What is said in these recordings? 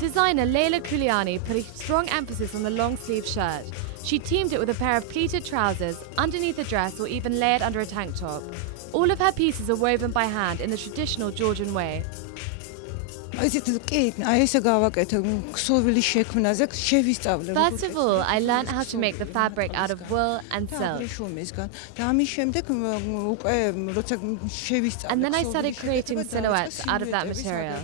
Designer Leila Kuliani put a strong emphasis on the long-sleeve shirt. She teamed it with a pair of pleated trousers, underneath a dress or even layered under a tank top. All of her pieces are woven by hand in the traditional Georgian way. First of all, I learned how to make the fabric out of wool and silk. And then I started creating silhouettes out of that material.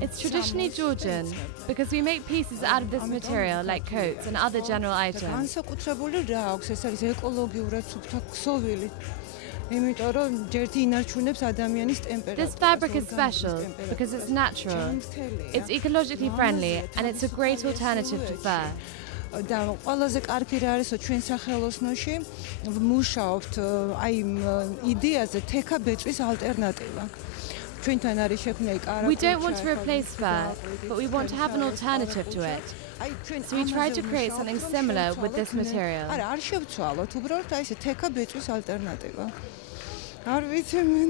It's traditionally Georgian because we make pieces out of this material like coats and other general items. This fabric is special because it's natural, it's ecologically friendly, and it's a great alternative to fur. ყველაზე კარგი რა არის ჩვენ სახელოსნოში ვმუშაობთ აი იდეაზე თექა ბეწვის ალტერნატივა. ჩვენთან არის შექმნილი We don't want to replace fur, but we want to have an alternative to it. So we try to create something similar with this material. არა, არ შევცვალოთ, უბრალოდ აი ეს თექა ბეწვის ალტერნატივა. არ ვიცი მე